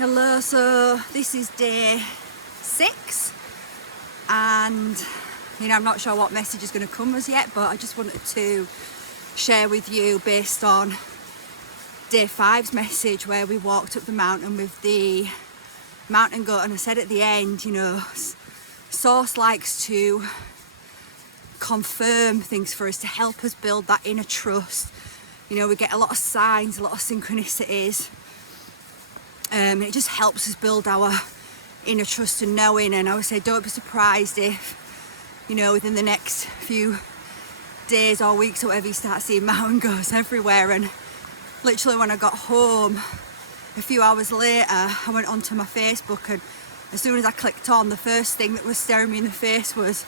Hello, so this is day 6 and I'm not sure what message is going to come as yet, but I just wanted to share with you based on day 5's message where we walked up the mountain with the mountain goat, and I said at the end, Source likes to confirm things for us to help us build that inner trust. We get a lot of signs, a lot of synchronicities. And it just helps us build our inner trust and knowing. And I would say don't be surprised if, within the next few days or weeks or whatever, you start seeing mountain goats everywhere. And literally when I got home, a few hours later, I went onto my Facebook, and as soon as I clicked on, the first thing that was staring me in the face was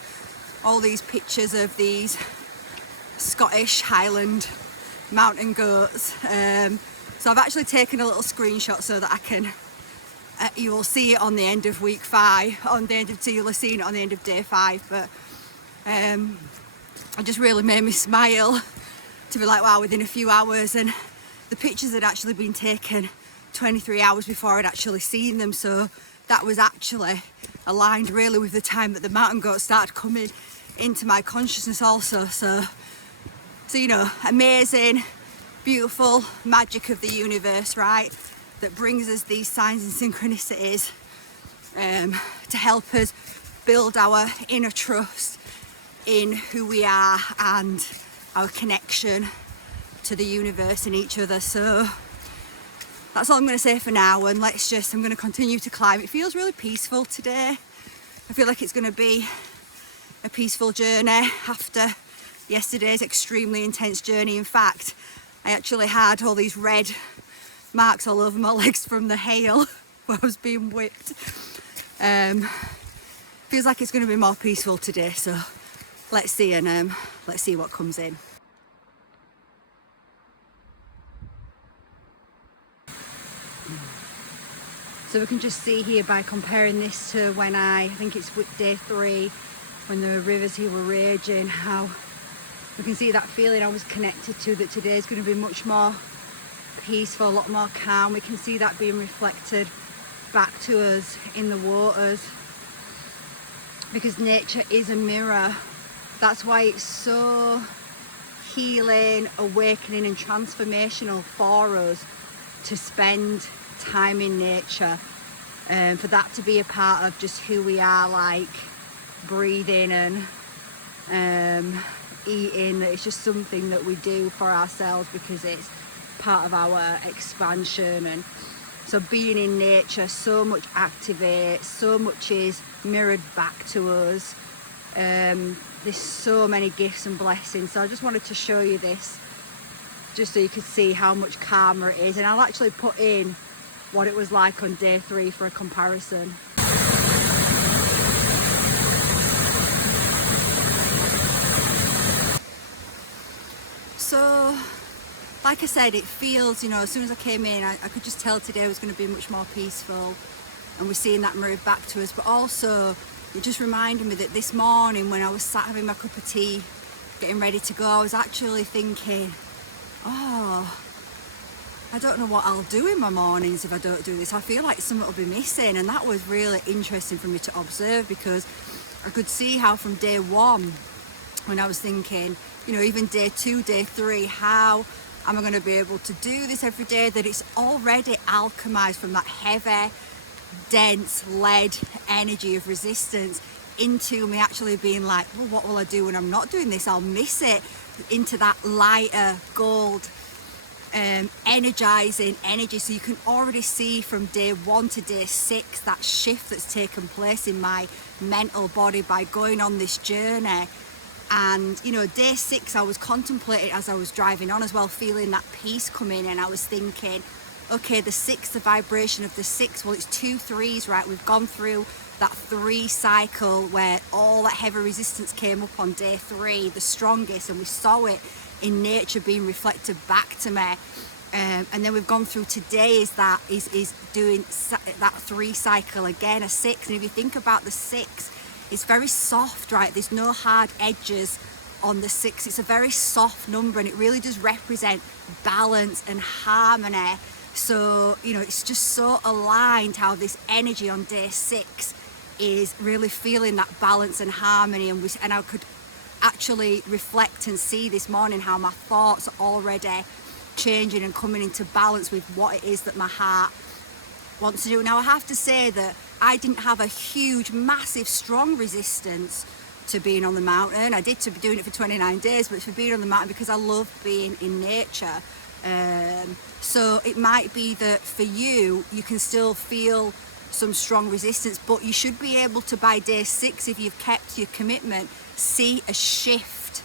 all these pictures of these Scottish Highland mountain goats. So I've actually taken a little screenshot so that I can, you will see it on the end of week 5, you'll have seen it on the end of day 5, but it just really made me smile to be like, wow, within a few hours. And the pictures had actually been taken 23 hours before I'd actually seen them, so that was actually aligned really with the time that the mountain goats started coming into my consciousness also. So amazing, beautiful magic of the universe, right, that brings us these signs and synchronicities to help us build our inner trust in who we are and our connection to the universe and each other. So that's all I'm going to say for now, and I'm going to continue to climb. It feels really peaceful today. I feel like it's going to be a peaceful journey after yesterday's extremely intense journey. In fact, I actually had all these red marks all over my legs from the hail where I was being whipped. Feels like it's going to be more peaceful today, so let's see, and let's see what comes in. So we can just see here by comparing this to when I think it's day 3, when the rivers here were raging, how we can see that feeling I was connected to, that today is going to be much more peaceful, a lot more calm. We can see that being reflected back to us in the waters, because nature is a mirror. That's why it's so healing, awakening and transformational for us to spend time in nature, and for that to be a part of just who we are, like breathing and eating. It's just something that we do for ourselves because it's part of our expansion. And so being in nature, so much activates, so much is mirrored back to us. There's so many gifts and blessings. So I just wanted to show you this just so you could see how much calmer it is, and I'll actually put in what it was like on day 3 for a comparison. So, like I said, it feels, as soon as I came in, I could just tell today was going to be much more peaceful, and we're seeing that mirrored back to us. But also, it just reminded me that this morning when I was sat having my cup of tea, getting ready to go, I was actually thinking, I don't know what I'll do in my mornings if I don't do this. I feel like something will be missing, and that was really interesting for me to observe, because I could see how from day 1, when I was thinking, even day 2, day 3, how am I going to be able to do this every day, that it's already alchemized from that heavy, dense lead energy of resistance into me actually being like, well, what will I do when I'm not doing this? I'll miss it, into that lighter gold energizing energy. So you can already see from day 1 to day 6 that shift that's taken place in my mental body by going on this journey. And day 6, I was contemplating as I was driving on as well, feeling that peace come in, and I was thinking, okay, the 6, the vibration of the 6, well, it's 2 3s, right? We've gone through that 3 cycle where all that heavy resistance came up on day 3, the strongest, and we saw it in nature being reflected back to me. And then we've gone through today is doing that 3 cycle again, a 6. And if you think about the 6, it's very soft, right? There's no hard edges on the 6. It's a very soft number, and it really does represent balance and harmony So, you know, it's just so aligned how this energy on day 6 is really feeling that balance and harmony. And I could actually reflect and see this morning how my thoughts are already changing and coming into balance with what it is that my heart wants to do. Now, I have to say that I didn't have a huge, massive, strong resistance to being on the mountain. I did to doing it for 29 days, but for being on the mountain because I love being in nature. So it might be that for you, you can still feel some strong resistance, but you should be able to, by day 6, if you've kept your commitment, see a shift,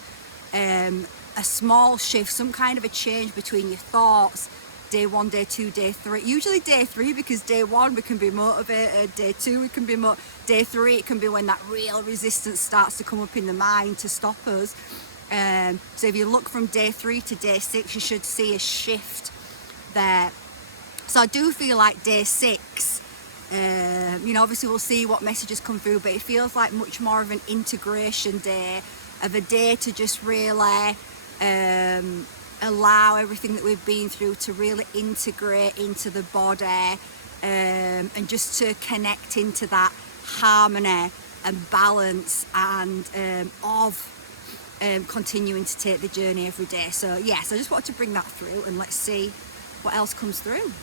a small shift, some kind of a change between your thoughts. Day 1, day 2, day 3. Usually day 3, because day 1 we can be motivated, day 2 we can be day 3 it can be when that real resistance starts to come up in the mind to stop us. So if you look from day 3 to day 6, you should see a shift there. So I do feel like day 6, you know, obviously we'll see what messages come through, but it feels like much more of an integration day, of a day to just really allow everything that we've been through to really integrate into the body, and just to connect into that harmony and balance, and continuing to take the journey every day. So yes, I just wanted to bring that through, and let's see what else comes through.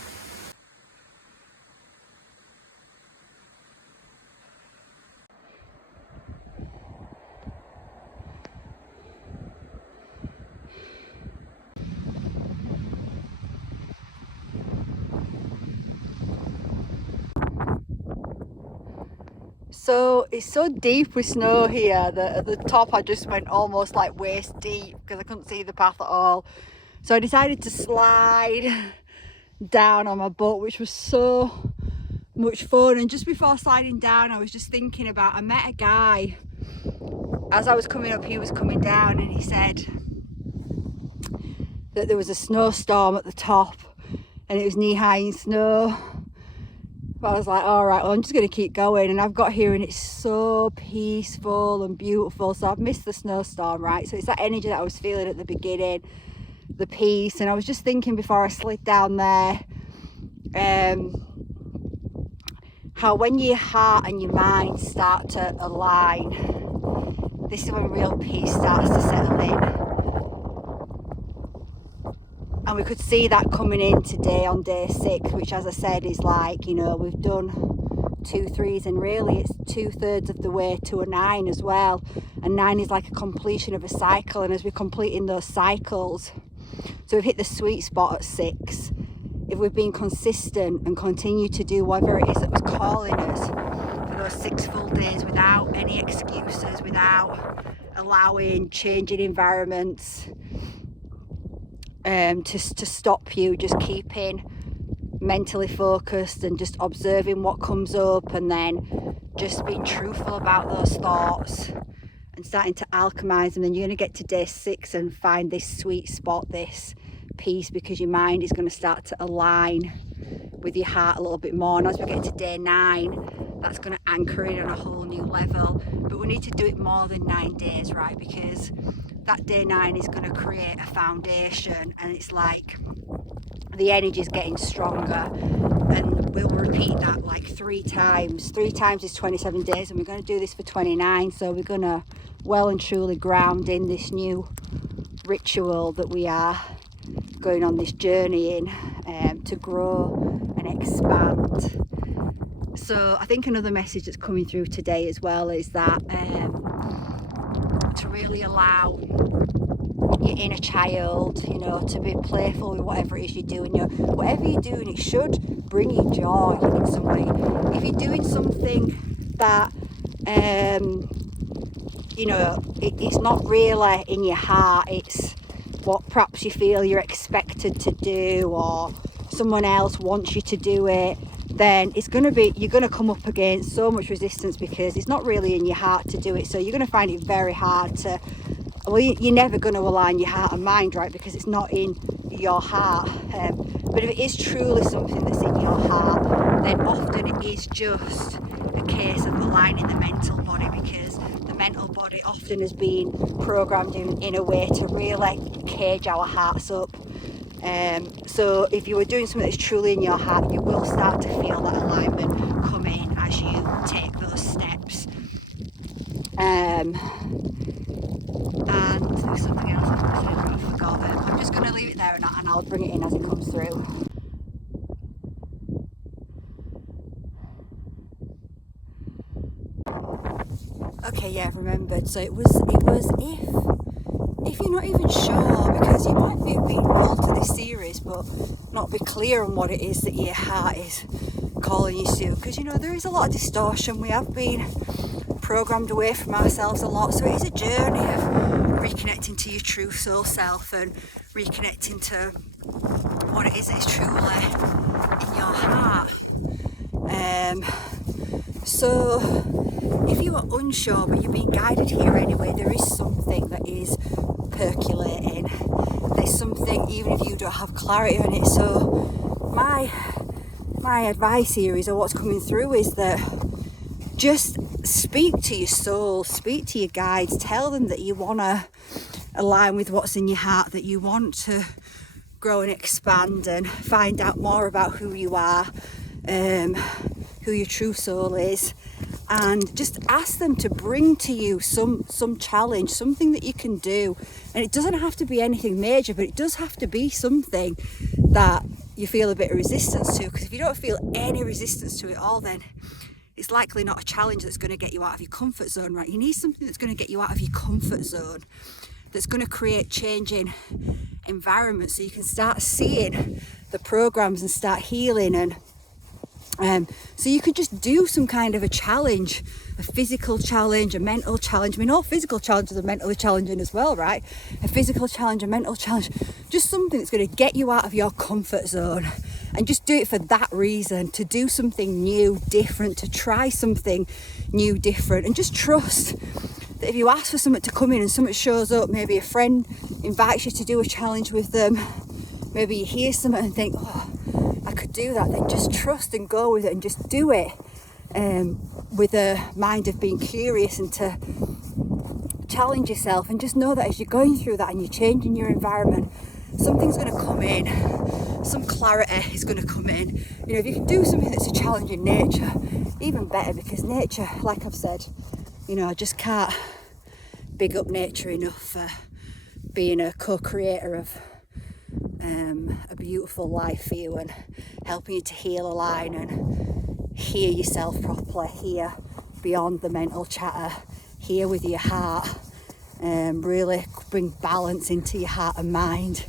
So it's so deep with snow here that at the top I just went almost like waist deep because I couldn't see the path at all. So I decided to slide down on my boat, which was so much fun. And just before sliding down, I was just thinking about, I met a guy as I was coming up, he was coming down, and he said that there was a snowstorm at the top and it was knee-high in snow. But I was like, all right, well, I'm just going to keep going. And I've got here and it's so peaceful and beautiful. So I've missed the snowstorm, right? So it's that energy that I was feeling at the beginning, the peace. And I was just thinking before I slid down there, how when your heart and your mind start to align, this is when real peace starts to settle in. And we could see that coming in today on day 6, which, as I said, is like, you know, we've done 2 3s, and really it's 2/3 of the way to a 9 as well. And 9 is like a completion of a cycle, and as we're completing those cycles, so we've hit the sweet spot at 6. If we've been consistent and continue to do whatever it is that was calling us for those 6 full days without any excuses, without allowing changing environments to stop you, just keeping mentally focused and just observing what comes up, and then just being truthful about those thoughts and starting to alchemize them, then you're going to get to day 6 and find this sweet spot, this peace, because your mind is going to start to align with your heart a little bit more. And as we get to day 9, that's going to anchor in on a whole new level. But we need to do it more than 9 days, right? Because that day 9 is going to create a foundation, and it's like the energy is getting stronger, and we'll repeat that like 3 times. 3 times is 27 days, and we're going to do this for 29. So we're going to well and truly ground in this new ritual that we are going on this journey in, to grow and expand. So I think another message that's coming through today as well is that to really allow your inner child, you know, to be playful with whatever it is you're doing. Whatever you're doing, it should bring you joy in some way. If you're doing something that you know, it's not really in your heart, it's what perhaps you feel you're expected to do, or someone else wants you to do it, then it's going to be, you're going to come up against so much resistance because it's not really in your heart to do it. So you're going to find it very hard to, well, you're never going to align your heart and mind, right? Because it's not in your heart. But if it is truly something that's in your heart, then often it is just a case of aligning the mental body, because the mental body often has been programmed in a way to really cage our hearts up. So if you are doing something that's truly in your heart, you will start to feel that alignment come in as you take those steps. And there's something else I was going to say, but I've forgotten. I'm just going to leave it there and I'll bring it in as it comes through. Okay, yeah, I've remembered. So it was if you're not even sure, because you might be called to this series but not be clear on what it is that your heart is calling you to, because you know there is a lot of distortion. We have been programmed away from ourselves a lot, so it is a journey of reconnecting to your true soul self and reconnecting to what it is that is truly in your heart. So if you are unsure but you're being guided here anyway, there is something that is percolating. There's something, even if you don't have clarity on it. So my advice here is, or what's coming through, is that just speak to your soul, speak to your guides, tell them that you want to align with what's in your heart, that you want to grow and expand and find out more about who you are, who your true soul is, and just ask them to bring to you some challenge, something that you can do. And it doesn't have to be anything major, but it does have to be something that you feel a bit of resistance to, because if you don't feel any resistance to it all, then it's likely not a challenge that's going to get you out of your comfort zone, right? You need something that's going to get you out of your comfort zone, that's going to create changing environments, so you can start seeing the programs and start healing. And so you could just do some kind of a challenge, a physical challenge, a mental challenge. I mean, all physical challenges are mentally challenging as well, right? A physical challenge, a mental challenge, just something that's going to get you out of your comfort zone. And just do it for that reason, to do something new, different, to try something new, different, and just trust that if you ask for something to come in and something shows up, maybe a friend invites you to do a challenge with them, maybe you hear something and think, oh, I could do that, then just trust and go with it and just do it with a mind of being curious and to challenge yourself. And just know that as you're going through that and you're changing your environment, something's going to come in, some clarity is going to come in. You know, if you can do something that's a challenge in nature, even better, because nature, like I've said, you know, I just can't big up nature enough for being a co-creator of a beautiful life for you and helping you to heal, align and hear yourself properly, hear beyond the mental chatter, hear with your heart, really bring balance into your heart and mind.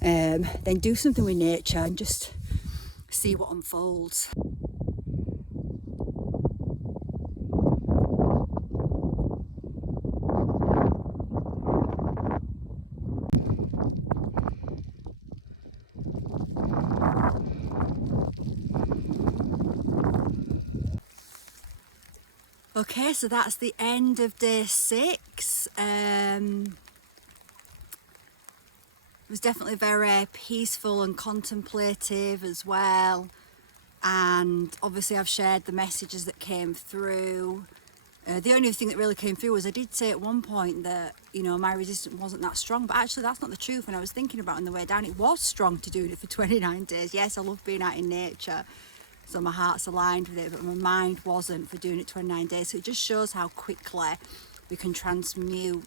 Then do something with nature and just see what unfolds. Okay, so that's the end of day 6. It was definitely very peaceful and contemplative as well. And obviously I've shared the messages that came through. The only thing that really came through was I did say at one point that, you know, my resistance wasn't that strong, but actually that's not the truth. When I was thinking about it on the way down, it was strong to do it for 29 days. Yes, I love being out in nature, so my heart's aligned with it, but my mind wasn't for doing it 29 days. So it just shows how quickly we can transmute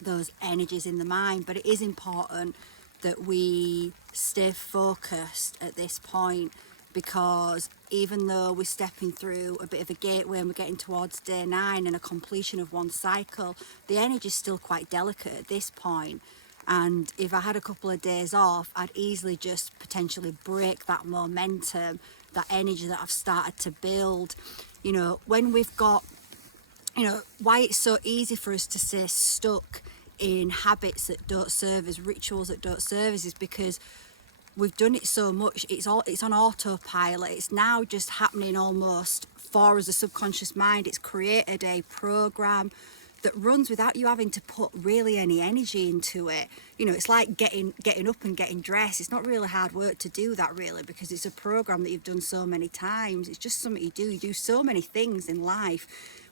those energies in the mind. But it is important that we stay focused at this point, because even though we're stepping through a bit of a gateway and we're getting towards day 9 and a completion of one cycle, the energy is still quite delicate at this point. And if I had a couple of days off, I'd easily just potentially break that momentum, that energy that I've started to build. You know, when we've got, you know, why it's so easy for us to stay stuck in habits that don't serve us, rituals that don't serve us, is because we've done it so much. It's on autopilot. It's now just happening almost for us, the subconscious mind. It's created a program that runs without you having to put really any energy into it. You know, it's like getting up and getting dressed. It's not really hard work to do that, really, because it's a program that you've done so many times. It's just something you do. You do so many things in life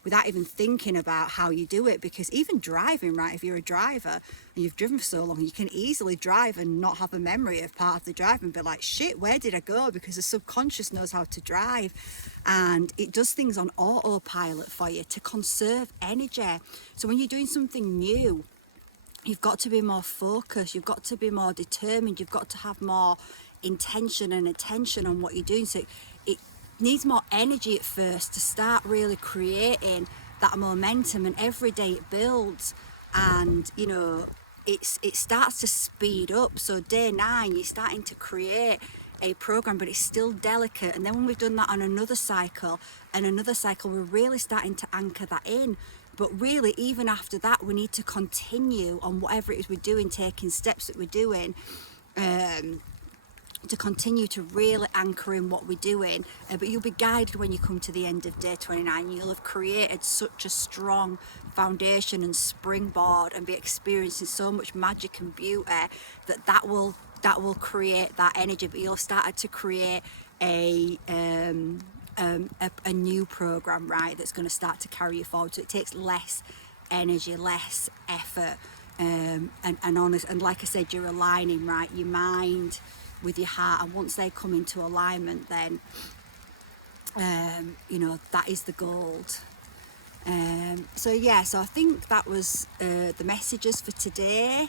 without even thinking about how you do it. Because even driving, right, if you're a driver and you've driven for so long, you can easily drive and not have a memory of part of the drive and be like, shit, where did I go? Because the subconscious knows how to drive, and it does things on autopilot for you to conserve energy. So when you're doing something new, you've got to be more focused, you've got to be more determined, you've got to have more intention and attention on what you're doing. So it needs more energy at first to start really creating that momentum, and every day it builds, and you know, it starts to speed up. So day 9 you're starting to create a program, but it's still delicate. And then when we've done that on another cycle and another cycle, we're really starting to anchor that in. But really, even after that, we need to continue on whatever it is we're doing, taking steps that we're doing, to continue to really anchor in what we're doing. But you'll be guided when you come to the end of day 29. You'll have created such a strong foundation and springboard, and be experiencing so much magic and beauty that will create that energy. But you'll have started to create a new program, right, that's going to start to carry you forward. So it takes less energy, less effort, and honest. And like I said, you're aligning, right, your mind with your heart, and once they come into alignment, then you know, that is the gold. So yeah, so I think that was the messages for today,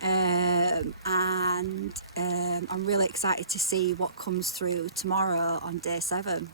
and I'm really excited to see what comes through tomorrow on day 7.